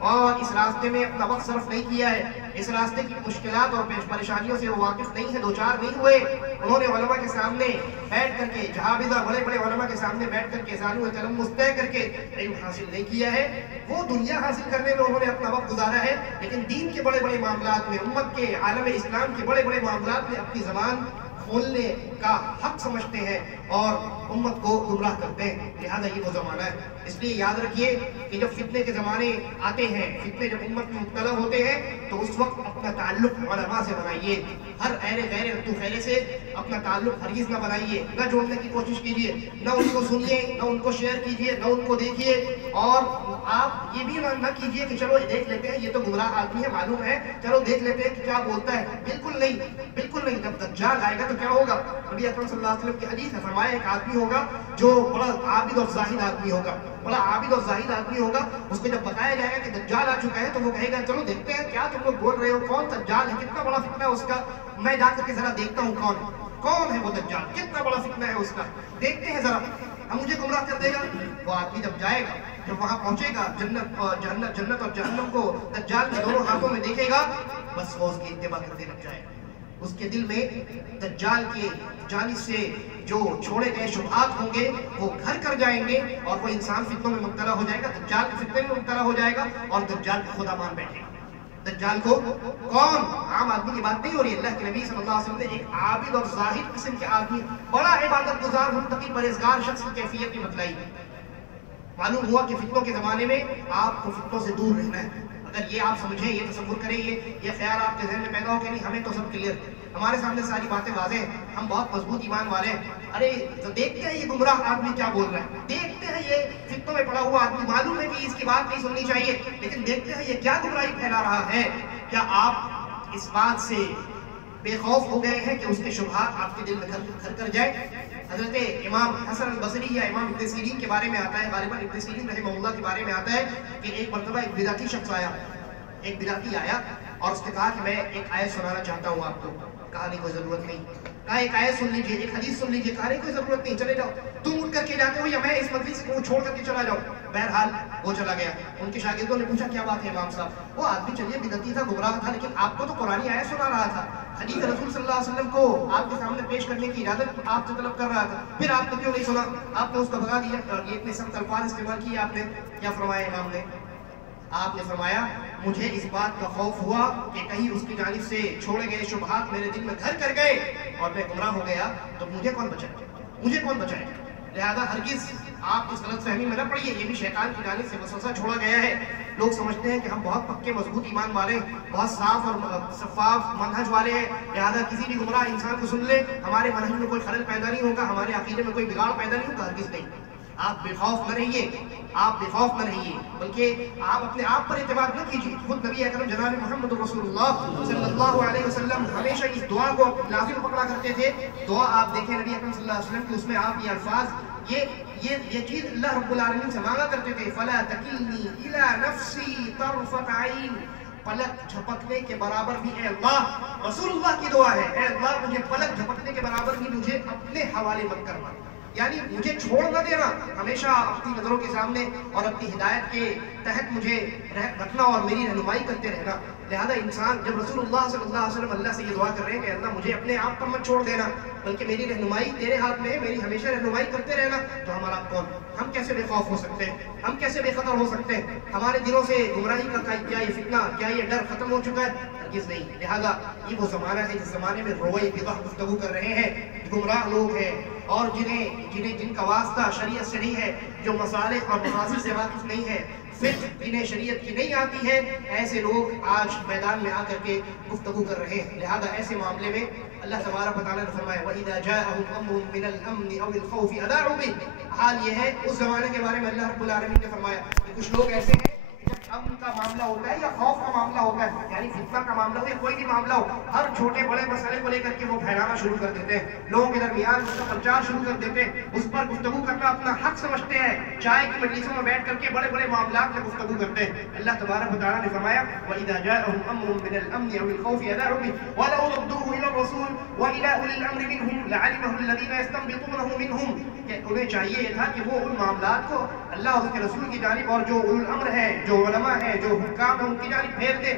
اور اس راستے میں اپنا وقت صرف نہیں کیا ہے، اس راستے کی مشکلات اور پریشانیوں سے وہ واقف نہیں ہے، دوچار نہیں ہوئے. انہوں نے علماء کے سامنے بیٹھ کر کے، جہابذہ بڑے بڑے علماء کے سامنے بیٹھ کر کے زانو تلمس طے کر کے علم حاصل نہیں کیا ہے. وہ دنیا حاصل کرنے میں انہوں نے اپنا وقت گزارا ہے، لیکن دین کے بڑے بڑے معاملات میں، امت کے عالم اسلام کے بڑے بڑے معاملات میں اپنی زبان کھولنے کا حق سمجھتے ہیں اور امت کو گمراہ کرتے ہیں. لہذا یہ وہ زمانہ ہے. اس لیے یاد رکھیے کہ جب فتنے کے زمانے آتے ہیں، فتنے جب امت میں مبتلا ہوتے ہیں تو اس وقت اپنا تعلق علماء سے بنائیے. ہر غیر رتو خیرے سے اپنا تعلق ہرگز نہ بنائیے، نہ جوڑنے کی کوشش کیجیے، نہ ان کو سنیے، نہ ان کو شیئر کیجیے، نہ ان کو دیکھیے. اور آپ یہ بھی نہ کیجیے کہ چلو دیکھ لیتے ہیں، یہ تو گمراہ آدمی ہے، معلوم ہے، چلو دیکھ لیتے ہیں کہ کیا بولتا ہے. بالکل نہیں، بالکل نہیں. جب دجال آئے گا تو کیا ہوگا؟ نبی اکرم صلی اللہ علیہ وسلم کی حدیث ہے، فرمایا ایک آدمی ہوگا جو بڑا عابد اور زاہد آدمی ہوگا، بڑا عابد اور زاہد آدمی ہوگا. اس کو جب بتایا جائے گا کہ دجال آ چکا ہے تو وہ کہے گا چلو دیکھتے ہیں کیا تم لوگ بول رہے ہو، کون دجال ہے، کتنا بڑا فتنہ ہے اس کا، میں جا کر کے ذرا دیکھتا ہوں کون ہے وہ دجال، کتنا بڑا فتنہ ہے اس کا، دیکھتے ہیں ذرا، اب مجھے گمراہ کر دے گا. وہ آدمی جب جائے گا، جب وہاں پہنچے گا، جنت اور جہنم کو دجال کے دونوں ہاتھوں میں دیکھے گا، بس وہ اس کی اتباع کرنے لگ جائے گا. اس کے دل میں دجال کے جانب سے جو چھوڑے گئے شبہات ہوں گے وہ گھر کر جائیں گے اور وہ انسان فتنوں میں مبتلا ہو جائے گا، دجال کے فتنے میں مبتلا ہو جائے گا اور دجال کو خدا مان بیٹھے گا. دجال کو کون؟ عام آدمی کی بات نہیں ہو رہی ہے. اللہ کے نبی صلی اللہ علیہ وسلم نے ایک عابد اور زاہد قسم کے آدمی، بڑا عبادت گزار متقی پرہیزگار شخص کی کیفیت بھی بتلائی. معلوم ہوا کہ فتنوں کے زمانے میں آپ کو فتنوں سے دور رہنا ہے. اگر یہ آپ سمجھیں، یہ تصور کریں، یہ خیال آپ کے ذہن میں پیدا ہو کہ نہیں ہمیں تو سب کلیئر، ہمارے سامنے ساری باتیں واضح ہیں، ہم بہت مضبوط ایمان والے ہیں. ارے دیکھتے ہیں یہ گمراہ آدمی کیا بول رہا ہے، دیکھتے ہیں یہ فتنوں میں پڑا ہوا آدمی، معلوم ہے کہ اس کی بات نہیں سننی چاہیے، لیکن دیکھتے ہیں یہ کیا گمراہی پھیلا رہا ہے. کیا آپ اس بات سے بے خوف ہو گئے ہیں کہ اس کے شبہات آپ کے دل میں گھر کر جائے؟ حضرت امام حسن البصری یا امام ابن سیرین کے بارے میں آتا ہے، غالباً ابن سیرین رحمہ اللہ کے بارے میں آتا ہے کہ ایک مرتبہ ایک بدعتی شخص آیا، ایک بدعتی آیا اور اس نے کہا کہ میں ایک آیت سنانا چاہتا ہوں آپ کو. کہا نہیں کوئی ضرورت نہیں. کہا ایک آیت سن لیجیے، ایک حدیث سن لیجیے. کہا نہیں کوئی ضرورت نہیں، چلے جاؤ، تم اٹھ کر کے جاتے ہو یا میں اس مجلس کو چھوڑ کر کے چلا جاؤں. بہرحال وہ چلا گیا. ان کے شاگردوں نے پوچھا کیا بات ہے امام صاحب؟ وہ آدمی چلیے بدعتی تھا، گمراہ تھا، لیکن آپ کو تو قرآنی آیت سنا رہا تھا، حدیث رسول صلی اللہ علیہ وسلم کو آپ کے سامنے پیش کرنے کی اجازت آپ سے طلب کر رہا تھا، پھر آپ نے کیوں نہیں سنا؟ آپ نے اس کو بھگا دیا. اور یہ اتنے سخت الفاظ استعمال کیے آپ نے. کیا فرمایا امام نے؟ آپ نے فرمایا مجھے اس بات کا خوف ہوا کہ کہیں اس کی جانب سے چھوڑے گئے شبہات میرے دل میں گھر کر گئے اور میں گمراہ ہو گیا تو مجھے کون بچائے؟ لہذا ہرگز آپ اس غلط فہمی میں نہ پڑیے. یہ بھی شیطان کی جانب سے وسوسہ چھوڑا گیا ہے. لوگ سمجھتے ہیں کہ ہم بہت پکے مضبوط ایمان والے، بہت صاف اور شفاف منہج والے ہیں، لہذا کسی بھی گمراہ انسان کو سن لے، ہمارے منہج میں کوئی خلل پیدا نہیں ہوگا، ہمارے عقیدے میں کوئی بگاڑ پیدا نہیں ہوگا. ہرگز نہیں. آپ بے خوف نہ رہیے، بلکہ آپ اپنے آپ پر اعتماد نہ کیجیے. خود نبی اکرم جناب محمد رسول اللہ صلی اللہ علیہ وسلم ہمیشہ اس دعا کو لازم پکڑا کرتے تھے. دعا آپ دیکھیں نبی اکرم صلی اللہ علیہ وسلم کی، اس میں آپ یہ الفاظ، یہ چیز اللہ رب العالمین سے مانگا کرتے تھے. فلا تکلنی الی نفسی طرفۃ عین، پلک جھپکنے کے برابر بھی اے اللہ، رسول اللہ کی دعا ہے، اے اللہ مجھے پلک جھپکنے کے برابر بھی مجھے اپنے حوالے مت کرنا، یعنی مجھے چھوڑ نہ دینا، ہمیشہ اپنی نظروں کے سامنے اور اپنی ہدایت کے تحت مجھے رکھنا اور میری رہنمائی کرتے رہنا. لہذا انسان جب رسول اللہ صلی اللہ علیہ وسلم اللہ سے یہ دعا کر رہے ہیں کہ اللہ مجھے اپنے آپ پر مت چھوڑ دینا بلکہ میری رہنمائی تیرے ہاتھ میں ہے، میری ہمیشہ رہنمائی کرتے رہنا، تو ہمارا کون؟ ہم کیسے بے خوف ہو سکتے ہیں؟ ہم کیسے بے خطر ہو سکتے ہیں؟ ہمارے دلوں سے گمراہی کا کیا یہ فتنہ، کیا یہ ڈر ختم ہو چکا ہے؟ ہرگز نہیں۔ لہذا یہ وہ زمانہ ہے جس زمانے میں روئی بضع گفتگو کر رہے ہیں، گمراہ لوگ ہیں اور جن کا واسطہ شریعت سے نہیں ہے، جو مصالح اور مقاصد سے واقف نہیں ہے، فقہ جنہیں شریعت کی نہیں آتی ہے، ایسے لوگ آج میدان میں آ کر کے گفتگو کر رہے ہیں۔ لہذا ایسے معاملے میں اللہ تبارک و تعالیٰ نے فرمایا وَإِذَا جَاءَهُمْ أَمْرٌ مِّنَ الْأَمْنِ أَوِ الْخَوْفِ أَذَاعُوا بِهِ۔ حال یہ ہے اس زمانے کے بارے میں اللہ رب العالمین نے فرمایا کہ کچھ لوگ ایسے ہیں جب امن کا معاملہ ہوتا ہے یا خوف کا معاملہ ہوتا ہے، یعنی فتنہ کا معاملہ ہو یا کوئی بھی معاملہ ہو، ہر چھوٹے بڑے مسئلے کو لے کر کے وہ پھیلانا شروع کر دیتے ہیں، لوگوں کے درمیان اس کا پرچار شروع کر دیتے ہیں، اس پر گفتگو کرنا اپنا حق سمجھتے ہیں، چائے کی مجلسوں میں بیٹھ کر کے بڑے بڑے معاملات میں گفتگو کرتے ہیں۔ اللہ تبارک و تعالیٰ نے فرمایا وَإِذَا جَاءَهُمْ أَمْرٌ مِّنَ الْأَمْنِ أَوِ الْخَوْفِ أَذَاعُوا بِهِ وَلَوْ رَدُّوهُ إِلَى الرَّسُولِ وَإِلَى أُولِي الْأَمْرِ مِنْهُمْ لَعَلِمَهُ الَّذِينَ يَسْتَنبِطُونَهُ مِنْهُم۔ کہ انہیں چاہیے یہ تھا کہ وہ ان معاملات کو اللہ اور اس کے رسول کی جانب اور جو اولو الامر ہے، جو علماء ہے، جو حکام ہے، ان کی جانب پھیر دے۔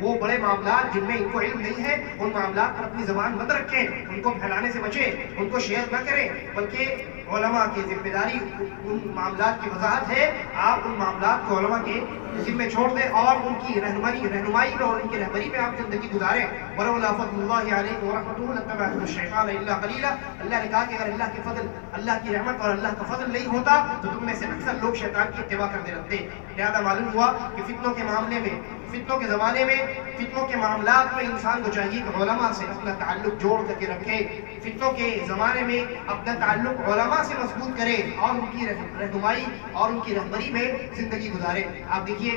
وہ بڑے معاملات جن میں ان کو علم نہیں ہے ان معاملات پر اپنی زبان مت رکھیں، ان کو پھیلانے سے بچیں، ان کو شیئر نہ کریں، بلکہ علماء کی ذمہ داری ان معاملات کی وضاحت ہے، آپ ان معاملات کو علماء کے ذمہ چھوڑ دیں اور ان کی رہنمائی میں اور ان کی رہبری میں آپ زندگی گزاریں۔ وَلَوْلَا فَضْلُ اللَّهِ عَلَيْكُمْ وَرَحْمَتُهُ لَاتَّبَعْتُمُ الشَّيْطَانَ إِلَّا قَلِيلًا۔ اللہ نے کہا کہ اگر اللہ کے فضل، اللہ کی رحمت اور اللہ کا فضل نہیں ہوتا تو تم میں سے اکثر لوگ شیطان کی اتباع کرتے رہتے۔ لہذا معلوم ہوا کہ فتنوں کے معاملے میں، فتنوں کے زمانے میں، فتنوں کے معاملات میں انسان کو چاہیے کہ علماء سے اپنا تعلق جوڑ کر کے رکھے، فتنوں کے زمانے میں اپنا تعلق علماء سے مضبوط کرے اور ان کی رہنمائی اور ان کی رہبری میں زندگی گزارے۔ آپ دیکھیے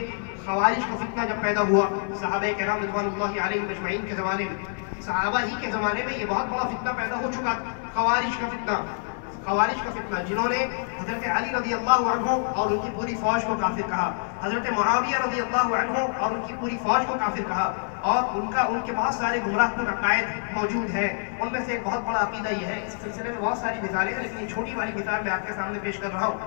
خوارج کا فتنہ جب پیدا ہوا صحابہ کرام رضوان اللہ علیہم اجمعین کے زمانے میں، صحابہ ہی کے زمانے میں یہ بہت بڑا فتنہ پیدا ہو چکا، خوارج کا فتنہ جنہوں نے حضرت علی رضی اللہ عنہ اور ان کی پوری فوج کو کافر کہا، حضرت معاویہ رضی اللہ عنہ اور ان کی پوری فوج کو کافر کہا، اور ان کے بہت سارے گمراہ کن عقائد موجود ہیں۔ ان میں سے ایک بہت بڑا عقیدہ یہ ہے، اس سلسلے میں بہت ساری مثالیں ہیں لیکن یہ چھوٹی والی مثال میں آپ کے سامنے پیش کر رہا ہوں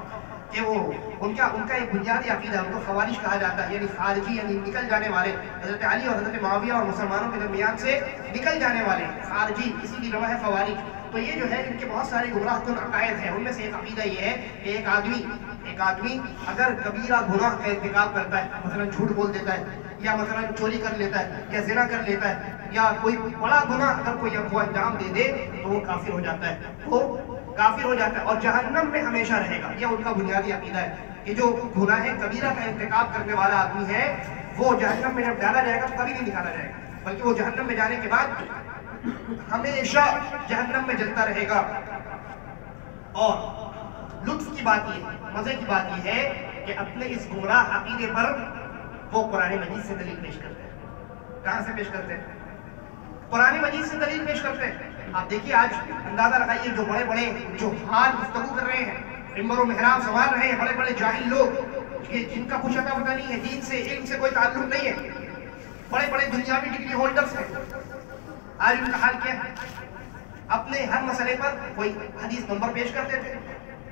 کہ ان کا ایک بنیادی عقیدہ ہے، ان کو خوارج کہا جاتا ہے، یعنی خارجی، یعنی نکل جانے والے، حضرت علی اور حضرت معاویہ اور مسلمانوں کے درمیان سے نکل جانے والے خارجی، اسی کی جمع ہے خوارج۔ تو یہ جو ہے ان کے بہت سارے گمراہ کن عقائد ہیں، ان میں سے ایک عقیدہ یہ ہے کہ ایک آدمی اگر کبیرہ گناہ کا ارتکاب کرتا ہے، مثلا جھوٹ بول دیتا ہے یا مثلا چوری کر لیتا ہے یا زنا کر لیتا ہے یا کوئی بڑا گناہ اگر کوئی انجام دے دے تو وہ کافر ہو جاتا ہے اور جہنم میں ہمیشہ رہے گا۔ یہ ان کا بنیادی عقیدہ ہے کہ جو گناہ کبیرہ کا ارتکاب کرنے والا آدمی ہے وہ جہنم میں جب ڈالا جائے گا تو کبھی نہیں نکالا جائے گا، بلکہ وہ جہنم میں جانے کے بعد ہمیشہ جہنم میں جلتا رہے گا۔ اور لطف کی بات یہ، مزے کی بات یہ ہے کہ اپنے اس گمراہ عقیدے پر وہ قرآن مجید سے دلیل پیش کرتے ہیں۔ کہاں سے پیش کرتے ہیں؟ قرآن مجید سے دلیل پیش کرتے ہیں۔ آپ دیکھیے آج اندازہ لگائیے جو بڑے بڑے جو حال گفتگو کر رہے ہیں، ممبر و محراب سنبھال رہے ہیں، بڑے بڑے جاہل لوگ جن کا کچھ اتا پتہ نہیں ہے، دین سے علم سے کوئی تعلق نہیں ہے، بڑے بڑے دنیاوی ڈگری ہولڈرز ہیں، آج ان کا حال کیا ہے؟ اپنے ہر مسئلے پر کوئی حدیث نمبر پیش کرتے تھے،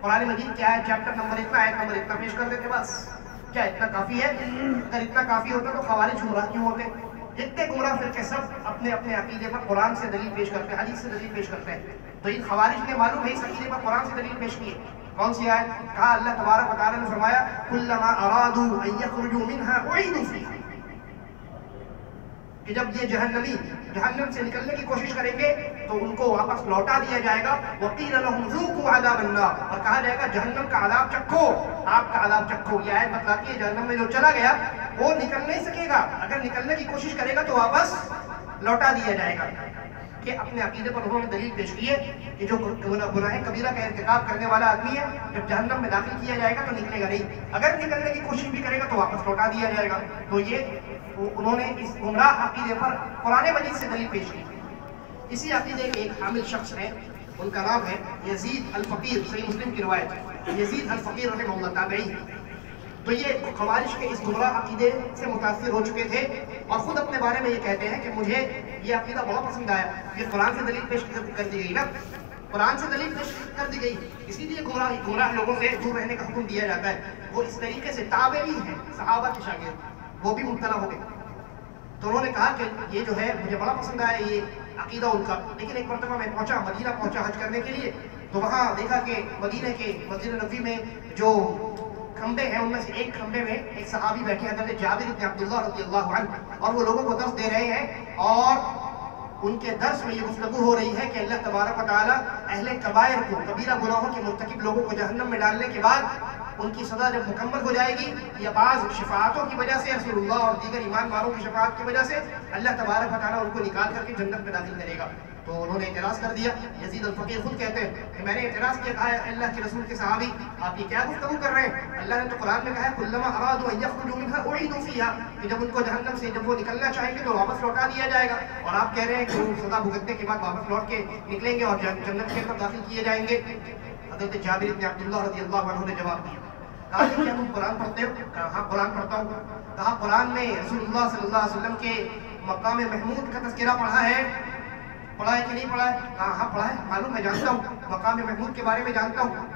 قرآن مجید کیا ہے، چیپٹر نمبر اتنا، آیت نمبر اتنا پیش کرتے تھے، بس کیا اتنا کافی ہے؟ اگر اتنا کافی ہوتا تو خوارج گمراہ کیوں ہوتے؟ جتنے گمراہ فرقے سب اپنے اپنے عقیدے پر قرآن سے دلیل پیش کرتے ہیں، حدیث سے دلیل پیش کرتے ہیں۔ تو ان خوارج نے معلوم ہے اس عقیدے پر قرآن سے دلیل پیش کی ہے۔ کون سی آیت؟ کہا اللہ تبارک و تعالیٰ نے فرمایا کلما ارادوا ان یخرجوا منها اعیدوا فیہا، کہ جب یہ جہنم سے نکلنے کی کوشش کریں گے تو ان کو واپس لوٹا دیا جائے گا، وقیل لهم ذوقوا عذاب النار، اور کہا جائے گا جہنم کا عذاب چکھو، آپ کا عذاب چکھو۔ یہ آیت بتلاتی ہے جہنم میں جو چلا گیا وہ نکل نہیں سکے گا، اگر نکلنے کی کوشش کرے گا تو واپس لوٹا دیا جائے گا۔ کہ اپنے عقیدے پر انہوں نے دلیل پیش کی ہے کہ جو گناہ کبیرہ کا ارتکاب کرنے والا آدمی ہے جب جہنم میں داخل کیا جائے گا تو نکلے گا نہیں، اگر نکلنے کی کوشش بھی کرے گا تو واپس لوٹا دیا جائے گا۔ تو یہ انہوں نے اس گمراہ عقیدے پر قرآن مجید سے دلیل پیش کی۔ اسی عقیدے کے ایک حامل شخص ہیں، ان کا نام ہے یزید الفقیر، صحیح مسلم کی روایت ہے، یزید الفقیر رحمہ اللہ تابعی۔ تو یہ خوارج کے اس گمراہ عقیدے سے متاثر ہو چکے تھے اور خود اپنے بارے میں یہ کہتے ہیں کہ مجھے یہ عقیدہ بہت پسند آیا، یہ قرآن سے دلیل پیش کر دی گئی نا، قرآن سے دلیل پیش کر دی گئی، اسی لیے گمراہ لوگوں سے دور رہنے کا حکم دیا جاتا ہے۔ وہ اس طریقے سے تابعی ہیں، صحابہ کے شاگرد، وہ بھی مبتلا ہو گئے۔ تو انہوں نے کہا کہ یہ جو ہے مجھے بڑا پسند آیا یہ عقیدہ ان کا، لیکن ایک مرتبہ میں مدینہ پہنچا حج کرنے کے لیے، تو وہاں دیکھا کہ مدینہ کے مسجد نبوی میں جو کھمبے ہیں ان میں سے ایک کھمبے میں ایک صحابی بیٹھے ہیں حضرت جابر بن عبداللہ رضی اللہ عنہ، اور وہ لوگوں کو درس دے رہے ہیں، اور ان کے درس میں یہ گفتگو ہو رہی ہے کہ اللہ تبارک و تعالیٰ اہل کبائر کو، کبیرہ گناہوں کے مرتکب لوگوں کو جہنم میں ڈالنے کے بعد ان کی سزا جب مکمل ہو جائے گی یا بعض شفاعتوں کی وجہ سے، رسول اللہ اور دیگر ایمان والوں کی شفاعت کی وجہ سے اللہ تبارک و تعالیٰ ان کو نکال کر کے جنت میں داخل کرے گا۔ تو انہوں نے اعتراض کر دیا، یزید الفقیر خود کہتے ہیں کہ میں نے اعتراض کیا، کہا اللہ کے رسول کے صحابی آپ یہ کیا گفتگو کر رہے ہیں؟ اللہ نے تو قرآن میں کہا ہے کلما ارادوا ان یخرجوا منها اعیدوا فیها، کہ جب ان کو جہنم سے جب وہ نکلنا چاہیں گے تو واپس لوٹا دیا جائے گا، اور آپ کہہ رہے ہیں کہ وہ سزا بھگتنے کے بعد واپس لوٹ کے نکلیں گے اور جنت کے اندر داخل کیے جائیں گے۔ حضرت جابر بن عبداللہ رضی اللہ عنہ نے جواب دیا، کہا کہ کیا تم قرآن پڑھتے ہو؟ کہا ہاں قرآن پڑھتا ہوں۔ کہا قرآن میں رسول اللہ صلی اللہ علیہ وسلم کے مقام محمود کا تذکرہ پڑھا ہے کہ نہیں پڑھا ہے؟ کہا ہاں پڑھا ہے، معلوم ہے، جانتا ہوں، مقام محمود کے بارے میں جانتا ہوں۔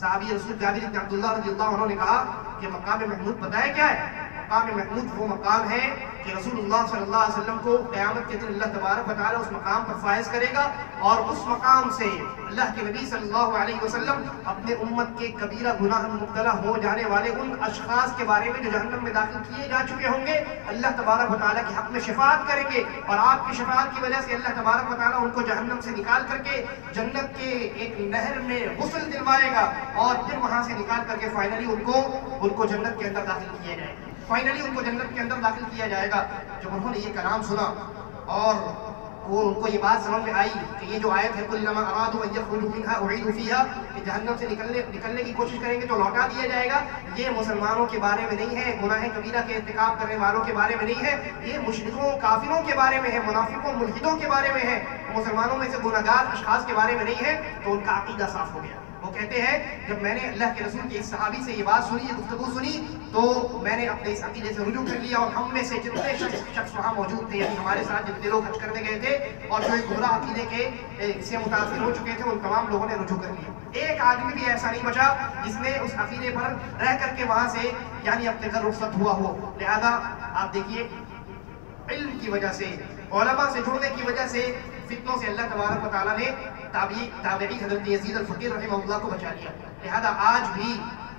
صحابی رسول جابر بن عبداللہ رضی اللہ عنہ نے کہا کہ مقام محمود پتہ ہے کیا ہے؟ مقام محمود وہ مقام ہے کہ رسول اللہ صلی اللہ علیہ وسلم کو قیامت کے دن اللہ تبارک و تعالیٰ اس مقام پر فائز کرے گا، اور اس مقام سے اللہ کے نبی صلی اللہ علیہ وسلم اپنے امت کے کبیرہ گناہ میں مبتلا ہو جانے والے ان اشخاص کے بارے میں جو جہنم میں داخل کیے جا چکے ہوں گے، اللہ تبارک و تعالیٰ کے حق میں شفاعت کریں گے، اور آپ کی شفاعت کی وجہ سے اللہ تبارک و تعالیٰ ان کو جہنم سے نکال کر کے جنت کے ایک نہر میں غسل دلوائے گا، اور پھر وہاں سے نکال کر کے فائنلی ان کو جنت کے اندر داخل کیا جائے گا، فائنلی ان کو جنت کے اندر داخل کیا جائے گا۔ جب انہوں نے یہ کلام سنا اور وہ ان کو یہ بات سمجھ میں آئی کہ یہ جو آیت ہے کلما ارادوا ان یخرجوا منها اعیدوا فیها، کہ جہنم سے نکلنے کی کوشش کریں گے تو لوٹا دیا جائے گا، یہ مسلمانوں کے بارے میں نہیں ہے، گناہ کبیرہ کے ارتکاب کرنے والوں کے بارے میں نہیں ہے، یہ مشرکوں کافروں کے بارے میں ہے، منافقوں ملحدوں کے بارے میں ہے، مسلمانوں میں سے گناہگار اشخاص کے بارے میں نہیں ہے۔ تو ان کا عقیدہ صاف ہو گیا۔ وہ کہتے ہیں جب میں نے اللہ کے رسول کے اس صحابی سے یہ بات سنی، یہ گفتگو سنی، تو میں نے اپنے اس عقیدے سے رجوع کر لیا، اور ہم میں سے جتنے شخص وہاں موجود تھے، یعنی ہمارے ساتھ جتنے لوگ حج کرنے گئے تھے اور جو ایک گمراہ عقیدے کے سے متاثر ہو چکے تھے، ان تمام لوگوں نے رجوع کر لیا۔ ایک آدمی بھی ایسا نہیں بچا جس نے اس عقیدے پر رہ کر کے وہاں سے یعنی اپنے گھر رخصت ہوا ہو۔ لہذا آپ دیکھیے علم کی وجہ سے، علماء سے جڑنے کی وجہ سے فتنوں سے اللہ تبارک و تعالیٰ نے تابعی حضرت یزید الفقیر رحمہ اللہ کو بچا لیا۔ لہذا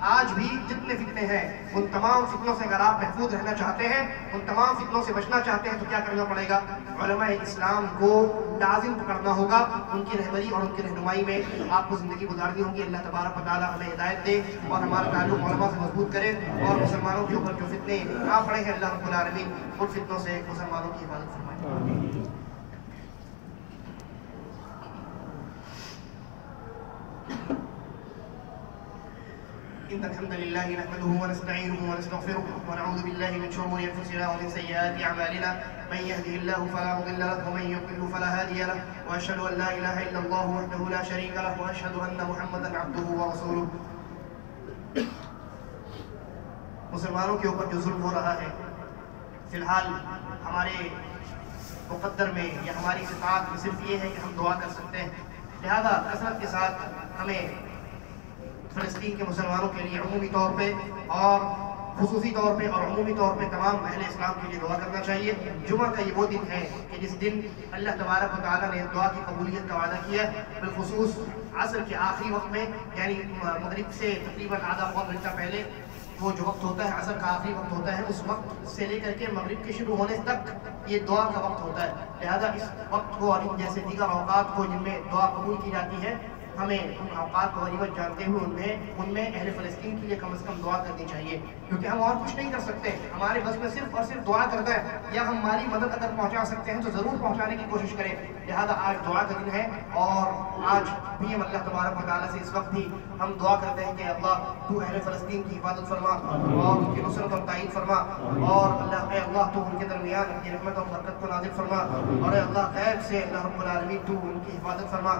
آج بھی جتنے فتنے ہیں ان تمام فتنوں سے اگر آپ محفوظ رہنا چاہتے ہیں، ان تمام فتنوں سے بچنا چاہتے ہیں، تو کیا کرنا پڑے گا؟ علماء اسلام کو لازم پکڑنا ہوگا، ان کی رہبری اور ان کی رہنمائی میں آپ کو زندگی گزارنی ہوگی۔ اللہ تبارک و تعالیٰ ہمیں ہدایت دے اور ہمارا تعلق علماء سے مضبوط کرے، اور مسلمانوں کے اوپر جو فتنے آ پڑے ہیں اللہ رب العالمین ان فتنوں سے مسلمانوں کی حفاظت فرمائے۔ إن الحمد لله نحمده ونستعينه ونستغفره ونعوذ بالله من شرور أنفسنا ومن سيئات أعمالنا، من يهده الله فلا مضل له ومن يضلل فلا هادي له، وأشهد أن لا إله إلا الله وحده لا شريك له، وأشهد أن محمدا عبده ورسوله۔ مسلمانوں کے اوپر جو ظلم ہو رہا ہے، فی الحال ہمارے مقدر میں یا ہماری استطاعت میں صرف یہ ہے کہ ہم دعا کر سکتے ہیں، لہذا کثرت کے ساتھ ہمیں فلسطین کے مسلمانوں کے لیے عمومی طور پہ اور خصوصی طور پہ اور عمومی طور پہ تمام اہل اسلام کے لیے دعا کرنا چاہیے۔ جمعہ کا یہ وہ دن ہے کہ جس دن اللہ تبارک و تعالیٰ نے دعا کی قبولیت کا وعدہ کیا ہے، بالخصوص عصر کے آخری وقت میں، یعنی مغرب سے تقریباً آدھا پون گھنٹہ پہلے وہ جو وقت ہوتا ہے، عصر کا آخری وقت ہوتا ہے، اس وقت سے لے کر کے مغرب کے شروع ہونے تک یہ دعا کا وقت ہوتا ہے۔ لہذا اس وقت کو اور جیسے دیگر اوقات کو جن میں دعا قبول کی جاتی ہے، ہمیں ان اوقات کو غنیمت جانتے ہوئے ان میں اہل فلسطین کے لیے کم از کم دعا کرنی چاہیے، کیونکہ ہم اور کچھ نہیں کر سکتے، ہمارے بس میں صرف اور صرف دعا کرنا ہے، یا ہم مالی مدد اگر پہنچا سکتے ہیں تو ضرور پہنچانے کی کوشش کریں۔ لہذا آج دعا کا دن ہے، اور آج بھی ہم اللہ تبارک و تعالیٰ سے اس وقت بھی ہم دعا کرتے ہیں کہ اللہ تو اہل فلسطین کی حفاظت فرما اور ان کی نصرت اور تعین فرما، اور اللہ تو ان کے درمیان اپنی رحمت اور برکت کو نازل فرما، اور اے اللہ غیب سے اللہ رب العالمین تو ان کی حفاظت فرما۔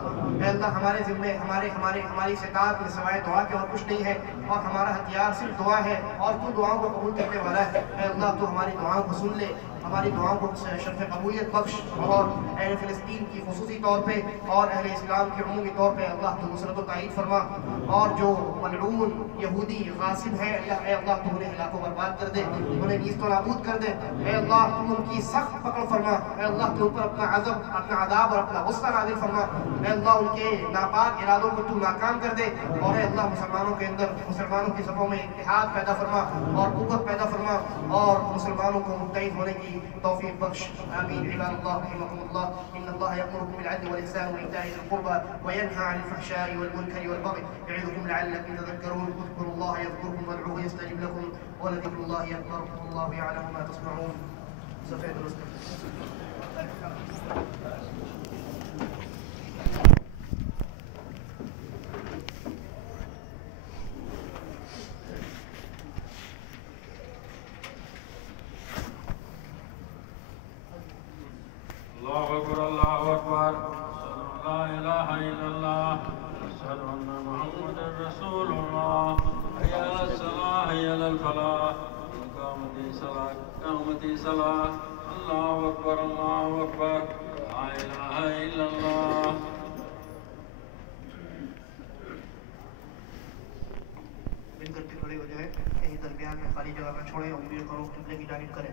اے اللہ ہمارے ذمے ہماری استطاعت میں سوائے دعا کے اور کچھ نہیں ہے، اور ہمارا ہتھیار صرف دعا ہے، اور تو دعاؤں کو قبول کرنے والا ہے۔ اے اللہ تو ہماری دعاؤں کو سن لے ہماری دعاؤں کو شرف قبولیت بخش، اور اہل فلسطین کی خصوصی طور پہ اور اہل اسلام کے عمومی طور پہ اللہ تو نصرت و تائید فرما، اور جو ملعون یہودی غاصب ہے اے اللہ تو انہیں ہلاک و برباد کر دے، انہیں نیست و نابود کر دے، اے اللہ تو ان کی سخت پکڑ فرما، اے اللہ تو ان پر اپنا عذاب اور اپنا غصہ نازل فرما، اے اللہ ان کے ناپاک ارادوں کو تو ناکام کر دے، اور اے اللہ مسلمانوں کے اندر، مسلمانوں کی صفوں میں اتحاد پیدا فرما اور قوت پیدا فرما، اور مسلمانوں کو متحد ہونے کی توفیق بخش، آمین۔ عباد اللہ رحمکم اللہ، ان اللہ یأمرکم بالعدل والإحسان وإيتاء ذی القربى وینہی عن الفحشاء والمنکر والبغی یعظکم لعلکم تذکرون، اذکروا اللہ یذکرکم وادعوہ یستجب لکم ولذکر اللہ اکبر واللہ یعلم ما تصنعون۔ سفید اللہ اکبر اللہ اکبر، لا الہ الا اللہ، اشہد ان محمد رسول اللہ، حی علی الصلاۃ حی علی الفلاح، قامت الصلاۃ قامت الصلاۃ، اللہ اکبر اللہ اکبر، لا الہ الا اللہ۔ مل کر کے کھڑے ہو جائیں، کہیں درمیان میں خالی جگہ نہ چھوڑیں، اور امیر کرو قبلے کی جانب کریں۔